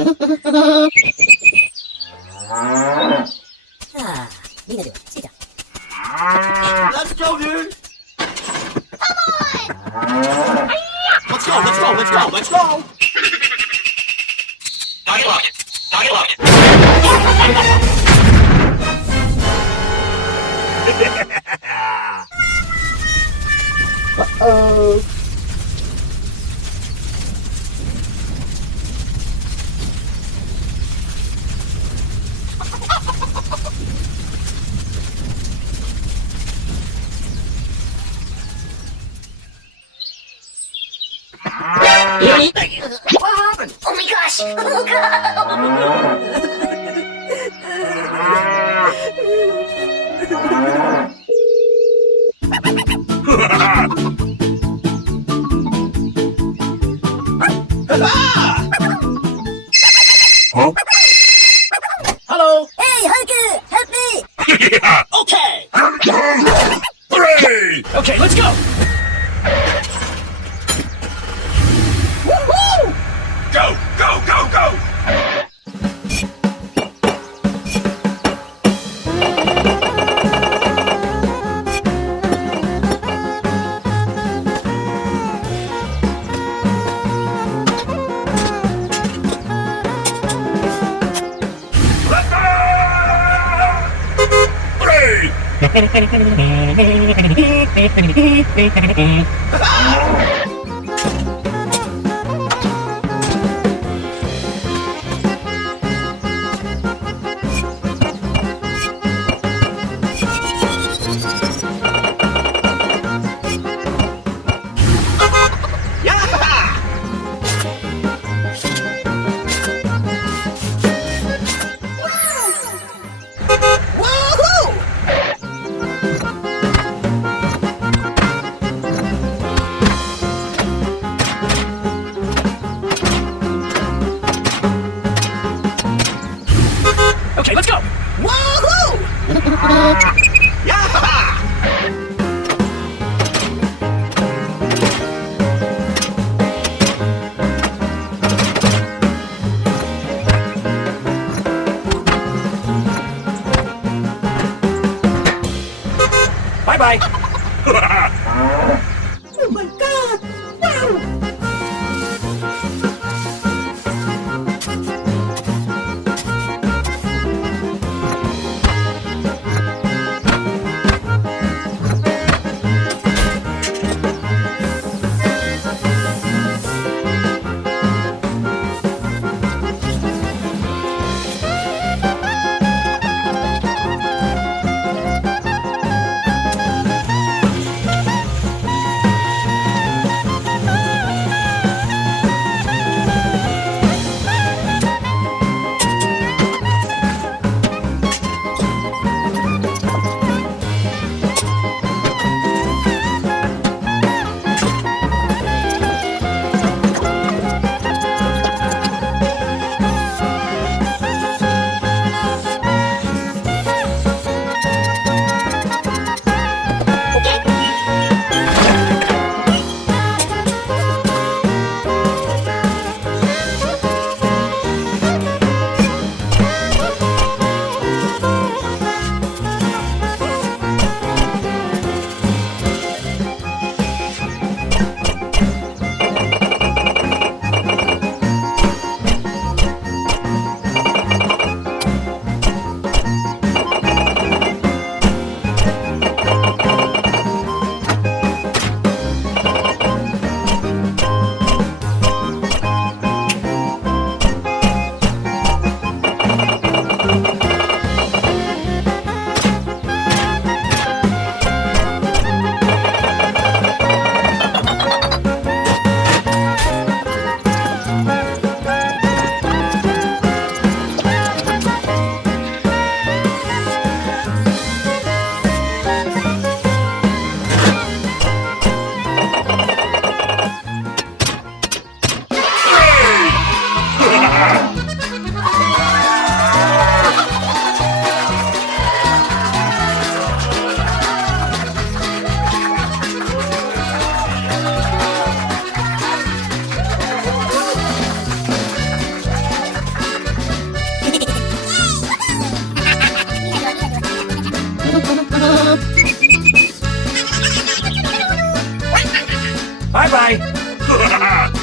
みんなでつけた。Let's go, dude. Let's go, let's go, let's go, let's go. Target locked. Target locked. Uh-oh. What happened? Oh my gosh! Oh Huh? Hello. Hey, Haku! Help me! Okay. Hooray! Okay, let's go. Woohoo! Go, go, go, go! Let's go! Hooray! Yeah! Woohoo! Okay, let's go. Woohoo! Yeah! Bye bye. Oh my god! Wow!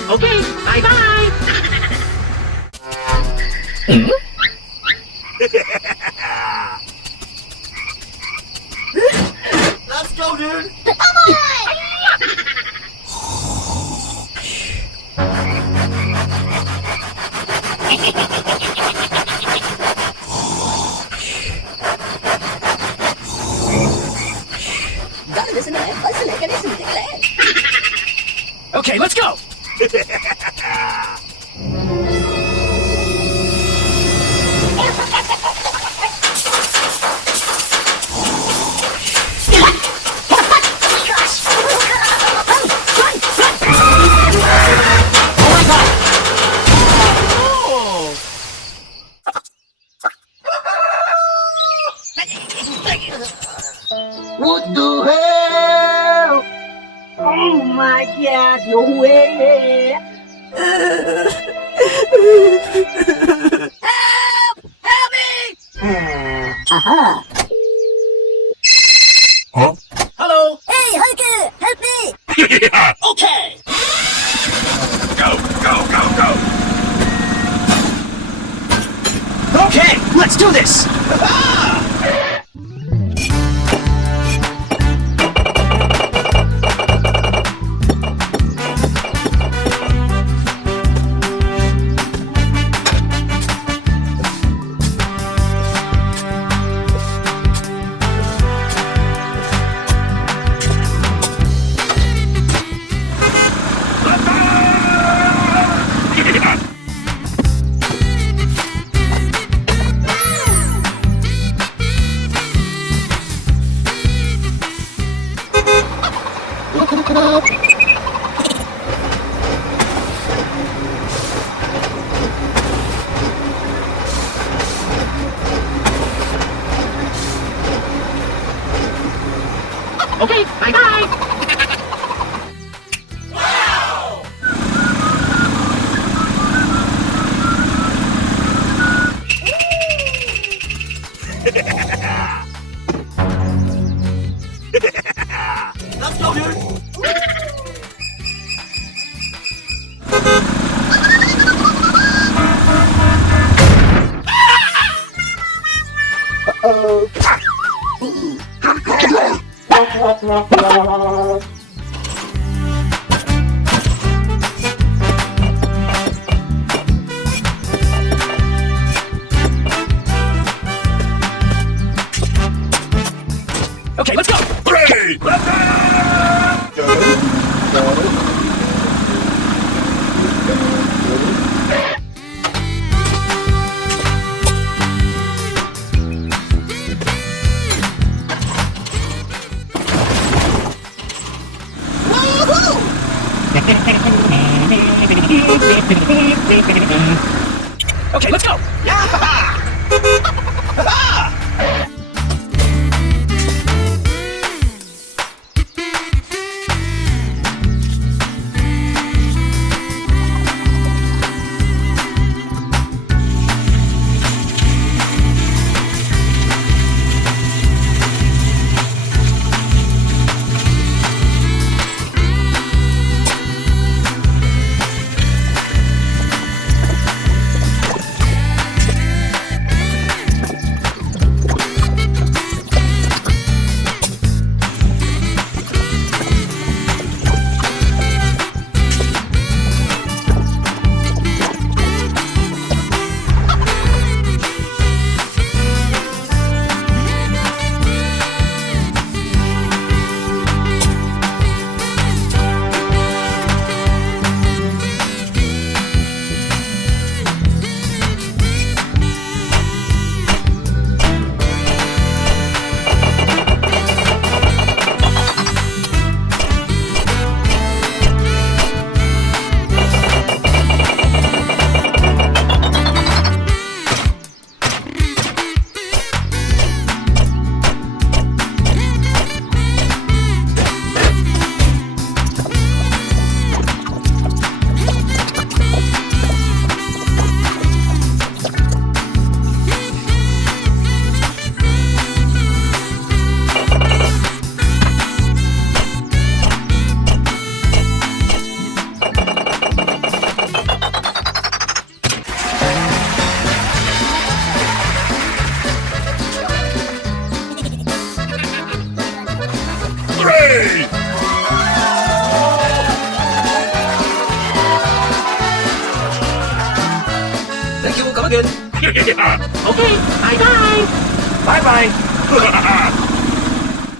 Okay, bye-bye. Let's go, dude. Okay, let's go. What the hell? Oh my God, no way! Help me! Aha! Huh? Hello. Hey, Hulk! Help me! Okay. Go, go, go, go! Okay, let's do this. Okay, bye-bye. Let's go, dude. Okay, let's go. Ready! Okay, let's go. all good. Yeah. Okay, bye bye. Bye bye.